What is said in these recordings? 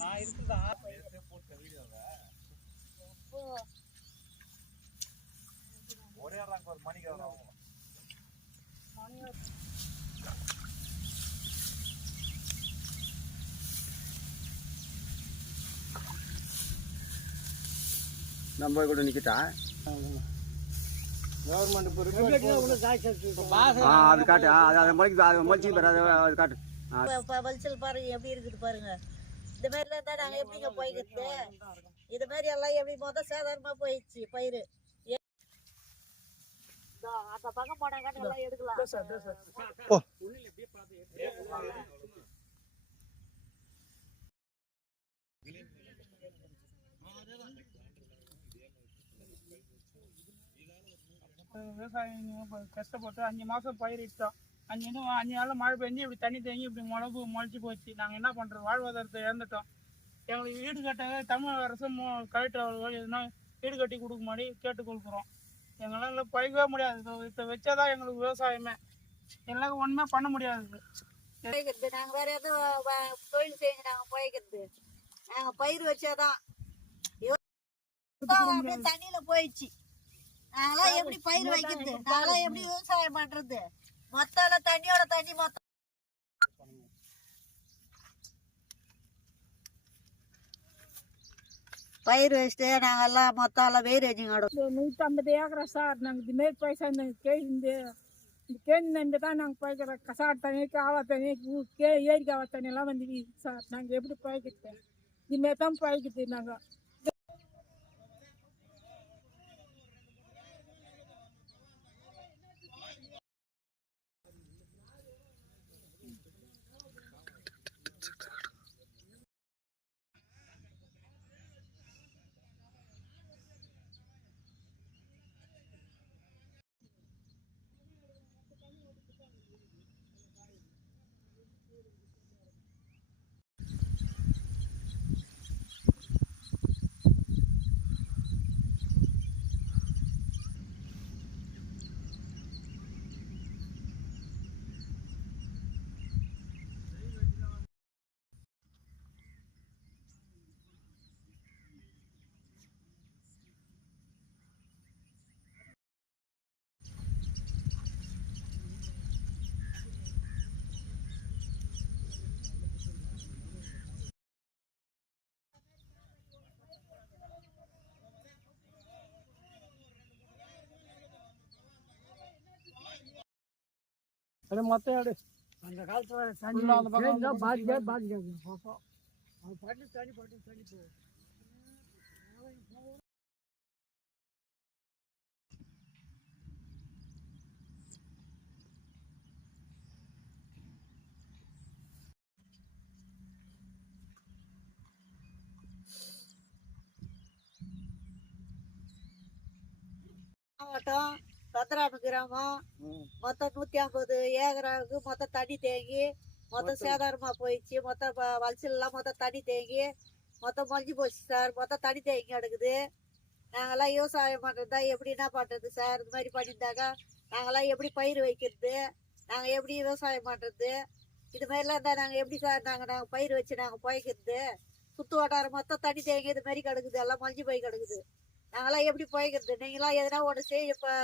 நான் இருக்குதா ஒரே ஒரு மணிக்கு நம்ம கூட நிற்கிட்டா கவர்மெண்ட் அது காட்டு அதை மொழிச்சு அது காட்டு வலிச்சல் பாருங்க எப்படி இருக்குது பாருங்க. இந்த மாதிரிலாம் இருந்தா நாங்க எப்படிங்க போய்க்கிறது? இது மாதிரி எல்லாம் எப்படி சாதாரணமா போயிடுச்சு பயிர். அந்த பக்கம் போனாங்க எல்லாம் எடுக்கலாம். விவசாயம் கஷ்டப்பட்டு 5 மாதம் பயிரிட்டோம். 5 நாள் மழை பெஞ்சு இப்படி தண்ணி தேங்கி இப்படி முளைச்சி போச்சு. நாங்கள் என்ன பண்ணுறோம்? வாழ்வாதாரத்தை இழந்துட்டோம். எங்களுக்கு வீடு கட்ட தமிழ் அரசும் கலெக்டர் அவர்கள் எதுனா வீடு கட்டி கொடுக்க மாதிரி கேட்டுக்கொள்கிறோம். எங்களால் பயிர்க்கவே முடியாது. இதை வச்சாதான் எங்களுக்கு விவசாயமே. எல்லாம் ஒன்றுமே பண்ண முடியாது. நாங்கள் வேற எதுவும் தொழில் செஞ்சு நாங்கள் போய்க்கிறது. நாங்கள் பயிர் வச்சாதான் தண்ணியில போயிடுச்சு. நாங்களாம் எப்படி பயிர் வைக்கிறது? நாங்களாம் எப்படி விவசாயம் பண்றது? மொத்தால தண்ணியோட தண்ணி மொத்தம் பயிர் வச்சுட்டு நாங்கெல்லாம் மொத்தால வெயிர் வச்சுங்க. 150 ஏக்கரா சார். நாங்கள் இது மாரி பைசா இந்த கேள்வி தான் நாங்கள் பயிர்க்கிறோம். கசாடு தண்ணி காவா தண்ணி ஏரி காவா தண்ணி எல்லாம் வந்து சார். நாங்கள் எப்படி பயிர்க்கிறது? இதுமாரி தான் பயிர்க்கிறது. நாங்கள் மொத்தம் அந்த காலத்துல தண்ணி அந்த பக்கம் பாதிக்காது. பாட்டு தண்ணி போ மாவட்டம் சத்திராம கிராமம். மொத்தம் 150 ஏக்கராவுக்கு மொத்தம் தண்ணி தேங்கி மொத்தம் சேதாரமா போயிடுச்சு. மொத்தம் வலிச்சல் எல்லாம் மொத்தம் தண்ணி தேங்கி மொத்தம் மொழிஞ்சு போச்சு சார். மொத்தம் தண்ணி தேங்கி கிடக்குது. நாங்கெல்லாம் விவசாயம் பண்றதா எப்படி என்ன பண்றது சார்? இது மாதிரி பண்ணியிருந்தாக்கா நாங்கெல்லாம் எப்படி பயிர் வைக்கிறது? நாங்க எப்படி விவசாயம் பண்றது? இது மாதிரிலாம் இருந்தா நாங்க எப்படி சார் நாங்க பயிர் வச்சு நாங்க போய்க்கிறது? சுத்து வட்டாரம் மொத்தம் தண்ணி தேங்கி இது மாதிரி கிடக்குது. எல்லாம் மொழிஞ்சு போய் கிடக்குது. நாங்களாம் எப்படி போய்க்கிறது? நீங்களாம் எதனா ஒன்று செய்ய இப்போ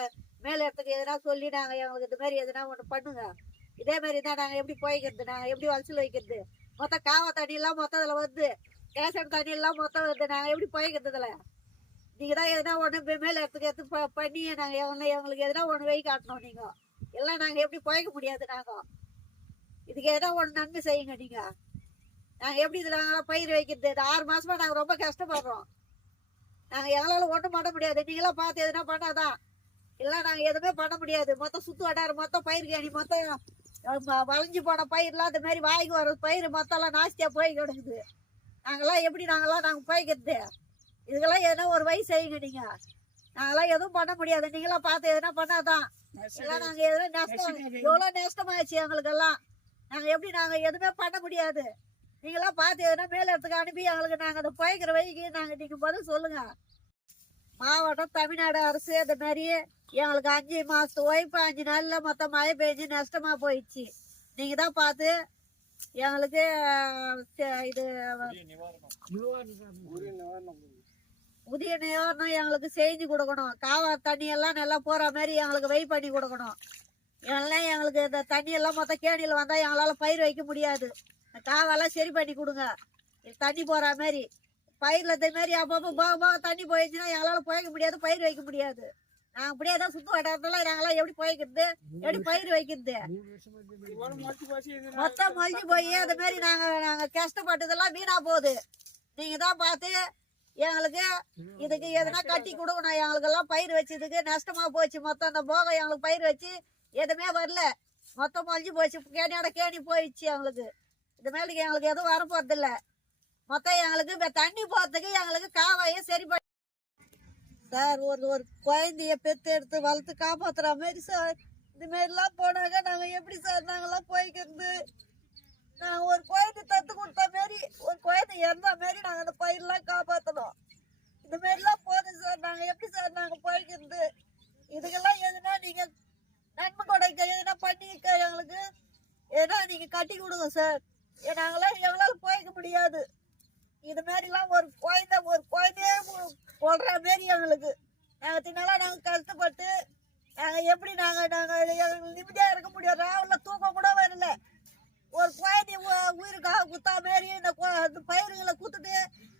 மேல இடத்துக்கு எதனா சொல்லி நாங்கள் எங்களுக்கு இது மாதிரி எதனா ஒன்று பண்ணுங்க. இதே மாதிரி தான் நாங்கள் எப்படி போய்க்கிறது? நாங்கள் எப்படி வலிச்சல் வைக்கிறது? மொத்தம் காவா தண்ணியெல்லாம் மொத்தம் இதில் வந்து ரேஷன் தண்ணியெல்லாம் மொத்தம் வருது. நாங்கள் எப்படி போய்க்கிறது? இதில் நீங்கள் தான் எதனா ஒன்று மேல இடத்துக்கு எடுத்து பண்ணி நாங்கள் எங்களுக்கு எதனா ஒன்று வை காட்டணும். நீங்கள் எல்லாம் நாங்கள் எப்படி போய்க்க முடியாது. நாங்கள் இதுக்கு எதனா ஒன்று நன்மை செய்யுங்க. நீங்கள் நாங்கள் எப்படி இதில் நாங்களாம் பயிர் வைக்கிறது? 6 மாசமா நாங்கள் ரொம்ப கஷ்டப்படுறோம். நாங்கள் எங்களால் ஒன்றும் பண்ண முடியாது. நீங்களாம் பார்த்து எதுனா பண்ணாதான். இல்லை நாங்கள் எதுவுமே பண்ண முடியாது. மொத்தம் சுற்று வட்டாரம் மொத்தம் பயிர் கேணி மொத்தம் வளைஞ்சு போன பயிரெலாம் இந்த மாதிரி வாய்க்கு வர பயிர் மொத்தம்லாம் நாஸ்தியாக போய் கிடக்குது. நாங்களாம் எப்படி நாங்கள் போய்க்கிறது? இதுக்கெல்லாம் எதுனா ஒரு வழி செய்யுங்க. நீங்கள் நாங்களாம் எதுவும் பண்ண முடியாது. நீங்களாம் பார்த்து எதுனா பண்ணாதான். எல்லாம் நாங்கள் எதுனா நஷ்டம் எவ்வளோ நஷ்டமாயிடுச்சு எங்களுக்கெல்லாம். நாங்கள் எப்படி நாங்கள் எதுவுமே பண்ண முடியாது. நீங்களாம் பார்த்து எதுனா மேல இடத்துக்கு அனுப்பி எங்களுக்கு நாங்கள் அந்த போய்க்கிற வழிக்கு நாங்கள் நீங்கள் பதில் சொல்லுங்க. மாவட்டம் தமிழ்நாடு அரசு இந்த மாதிரி எங்களுக்கு 5 மாசத்து ஒய்ப்பு 5 நாள்ல மொத்தம் மழை பெஞ்சு நஷ்டமா போயிடுச்சு. நீங்க தான் பார்த்து எங்களுக்கு இது உரிய நிவாரணம் எங்களுக்கு செஞ்சு கொடுக்கணும். காவா தண்ணி எல்லாம் நல்லா போற மாதிரி எங்களுக்கு வெயிட் பண்ணி கொடுக்கணும். எல்லாம் எங்களுக்கு இந்த தண்ணி எல்லாம் மொத்தம் கேணியில் வந்தா எங்களால பயிர் வைக்க முடியாது. காவெல்லாம் சரி பண்ணி கொடுங்க. தண்ணி போற மாதிரி பயிர்ல இந்த மாதிரி அப்பப்போ போக போக தண்ணி போயிடுச்சுன்னா எங்களால புழைக்க முடியாது, பயிர் வைக்க முடியாது. நாங்க அப்படியே தான் சுத்து வட்டாரத்துல நாங்களாம் எப்படி புழைக்கிறது, எப்படி பயிர் வைக்கிறது? மொத்தம் மொழிஞ்சு போய் அந்த மாதிரி நாங்க கஷ்டப்பட்டதெல்லாம் வீணா போகுது. நீங்க தான் பார்த்து எங்களுக்கு இதுக்கு எதுனா கட்டி கொடுக்கணும். எங்களுக்கு எல்லாம் பயிர் வச்சதுக்கு நஷ்டமா போச்சு. மொத்தம் அந்த போக எங்களுக்கு பயிர் வச்சு எதுவுமே வரல. மொத்தம் மொழிஞ்சு போச்சு. கேணியோட கேணி போயிடுச்சு. எங்களுக்கு இது மேலுக்கு எங்களுக்கு எதுவும் வரப்போறது இல்லை. மொத்தம் எங்களுக்கு இப்ப தண்ணி போறதுக்கு எங்களுக்கு காவாயை சரி பண்ணி சார் ஒரு குழந்தைய பெத்து எடுத்து வளர்த்து காப்பாத்துற மாதிரி சார். இந்த மாதிரிலாம் போனாங்க நாங்க எப்படி சார் நாங்கெல்லாம் போய்க்கிறது? நாங்க ஒரு குழந்தை தத்து கொடுத்த மாரி, ஒரு குழந்தை இறந்த மாரி நாங்க அந்த பயிரெல்லாம் காப்பாற்றணும். இந்த மாதிரிலாம் போதும் சார். நாங்க எப்படி சார் நாங்க போய்க்கிறது? இதுக்கெல்லாம் எதுனா நீங்க நன்மை கொடைக்க எதுனா பண்ணிக்க எங்களுக்கு ஏன்னா நீங்க கட்டி கொடுங்க சார். நாங்களாம் எங்களால போய்க்க முடியாது. இது மாதிரிலாம் ஒரு குழந்தையே கொள்ற மாரி எங்களுக்கு நாங்க தின்னாலாம் நாங்க கஷ்டப்பட்டு நாங்க எப்படி நாங்க நிம்மதியா இருக்க முடியாது. ராவுல தூக்கம் கூட வரல. ஒரு குழந்தைய உயிருக்காக குத்தா மாரி இந்த பயிருங்களை குத்துட்டு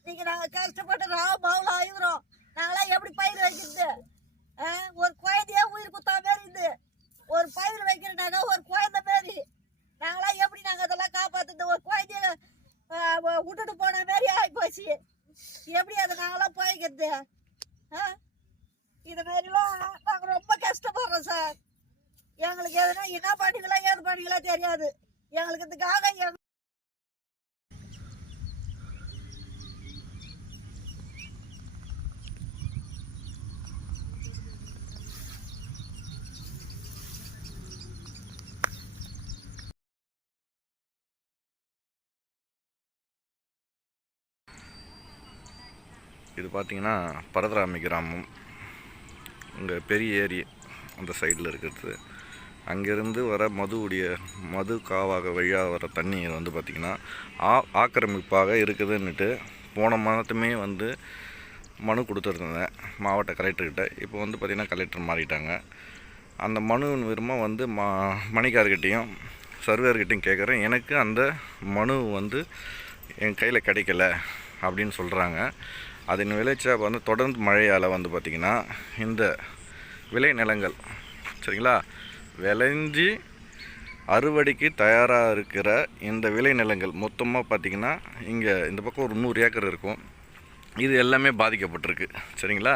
நீங்க நாங்க கஷ்டப்பட்டு ராவ மாவுல ஆயுறோம். நாங்களாம் எப்படி பயிர் வைக்கிறது? ஒரு குழந்தைய உயிர் குத்தா மாரி இருந்து ஒரு பயிர் வைக்கிறனாங்க ஒரு குழந்தை மாரி நாங்களாம் எப்படி நாங்க அதெல்லாம் காப்பாத்துது? ஒரு குழந்தைய விட்டுட்டு போன மாரி ஆகி போச்சு. எப்படி அதை நாங்களாம் போய்க்கிறது? இது மாதிரிலாம் நாங்க ரொம்ப கஷ்டப்படுறோம் சார். எங்களுக்கு எதுனா என்ன பண்ணிங்களா ஏது பண்ணிங்களா தெரியாது. எங்களுக்கு இதுக்காக இது பார்த்திங்கன்னா பரதராமி கிராமம். இங்கே பெரிய ஏரி அந்த சைடில் இருக்கிறது. அங்கேருந்து வர மது காவாக வழியாக வர தண்ணி வந்து பார்த்திங்கன்னா ஆக்கிரமிப்பாக இருக்குதுன்னுட்டு போன மாதத்துமே வந்து மனு கொடுத்துருந்தேன் மாவட்ட கலெக்டர்கிட்ட. இப்போ வந்து பார்த்திங்கன்னா கலெக்டர் மாறிட்டாங்க. அந்த மனு விரும்ப வந்து மணிக்கார்கிட்டையும் சர்வேர்கிட்டையும் கேட்குறேன். எனக்கு அந்த மனு வந்து என் கையில் கிடைக்கல அப்படின்னு சொல்கிறாங்க. அதன் விளைச்சா வந்து தொடர்ந்து மழையால் வந்து பார்த்திங்கன்னா இந்த விளை நிலங்கள் சரிங்களா விளைஞ்சி அறுவடைக்கு தயாராக இருக்கிற இந்த விளை நிலங்கள் மொத்தமாக பார்த்திங்கன்னா இங்கே இந்த பக்கம் ஒரு 100 ஏக்கர் இருக்கும். இது எல்லாமே பாதிக்கப்பட்டிருக்கு சரிங்களா.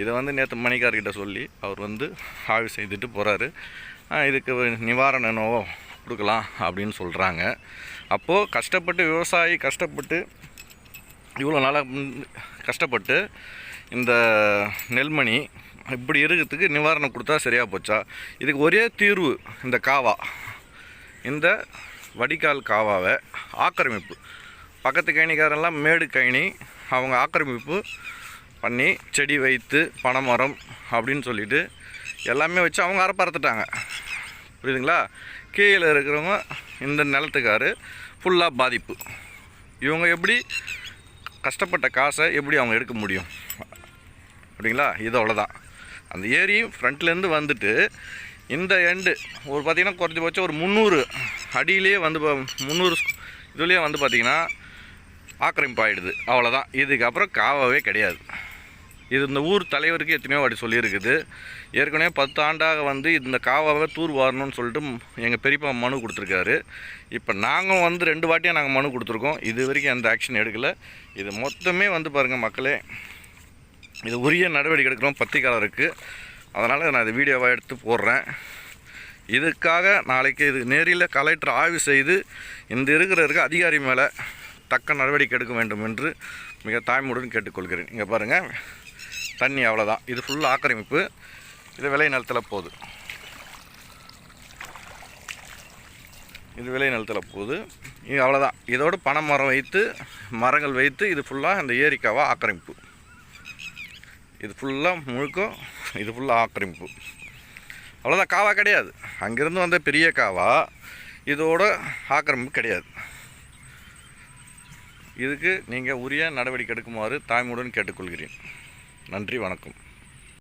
இதை வந்து நேற்று மணிக்கார்கிட்ட சொல்லி அவர் வந்து ஆய்வு செய்துட்டு போகிறாரு. இதுக்கு நிவாரணம் என்னவோ கொடுக்கலாம் அப்படின்னு சொல்கிறாங்க. அப்போது கஷ்டப்பட்டு விவசாயி கஷ்டப்பட்டு இவ்வளோ நாளாக கஷ்டப்பட்டு இந்த நெல்மணி இப்படி இருக்கிறதுக்கு நிவாரணம் கொடுத்தா சரியாக போச்சா? இதுக்கு ஒரே தீர்வு இந்த காவா, இந்த வடிகால் காவாவை ஆக்கிரமிப்பு பக்கத்து கைனிக்காரெல்லாம் மேடு கைனி அவங்க ஆக்கிரமிப்பு பண்ணி செடி வைத்து பனைமரம் அப்படின்னு சொல்லிட்டு எல்லாமே வச்சு அவங்க அறப்பறுத்துட்டாங்க. புரியுதுங்களா? கீழே இருக்கிறவங்க இந்த நிலத்துக்காரு ஃபுல்லாக பாதிப்பு. இவங்க எப்படி கஷ்டப்பட்ட காசை எப்படி அவங்க எடுக்க முடியும்? அப்படிங்களா? இது அவ்வளோதான். அந்த ஏரி ஃப்ரண்ட்லேருந்து வந்துட்டு இந்த எண்டு ஒரு பார்த்திங்கன்னா குறைஞ்சபட்சம் ஒரு 300 அடியிலேயே வந்து 300 இதுலேயே வந்து பார்த்திங்கன்னா ஆக்கிரமிப்பு ஆகிடுது. அவ்வளோதான். இதுக்கப்புறம் காவாவே கிடையாது. இது இந்த ஊர் தலைவருக்கு எத்தனையோ வாட்டி சொல்லியிருக்குது. ஏற்கனவே 10 ஆண்டாக வந்து இந்த காவாவை தூர் வாரணும்னு சொல்லிட்டு எங்கள் பெரியப்பா மனு கொடுத்துருக்காரு. இப்போ நாங்கள் வந்து 2 வாட்டியாக நாங்கள் மனு கொடுத்துருக்கோம். இது வரைக்கும் எந்த ஆக்ஷன் எடுக்கலை. இது மொத்தமே வந்து பாருங்கள் மக்களே, இது உரிய நடவடிக்கை எடுக்கிறோம் பத்திரிக்கையாளருக்கு. அதனால் நான் இது வீடியோவாக எடுத்து போடுறேன். இதுக்காக நாளைக்கு இது நேரில் கலெக்டர் ஆய்வு செய்து இந்த இருக்கிற அதிகாரி மேலே தக்க நடவடிக்கை எடுக்க வேண்டும் என்று மிக தாய்மையுடன் கேட்டுக்கொள்கிறேன். இங்கே பாருங்கள் தண்ணி அவ்வளோதான். இது ஃபுல்லாக ஆக்கிரமிப்பு. இது விளை நிலத்தில் போகுது. இது விளை நிலத்தில் போகுது. இது அவ்வளோதான். இதோடு பனை மரம் வைத்து மரங்கள் வைத்து இது ஃபுல்லாக இந்த ஏரிக்காவா ஆக்கிரமிப்பு. இது ஃபுல்லாக முழுக்க இது ஃபுல்லாக ஆக்கிரமிப்பு. அவ்வளோதான். காவா கிடையாது. அங்கேருந்து வந்த பெரிய காவா இதோட ஆக்கிரமிப்பு கிடையாது. இதுக்கு நீங்கள் உரிய நடவடிக்கை எடுக்குமாறு தாய்மையுடன் கேட்டுக்கொள்கிறேன். நன்றி, வணக்கம்.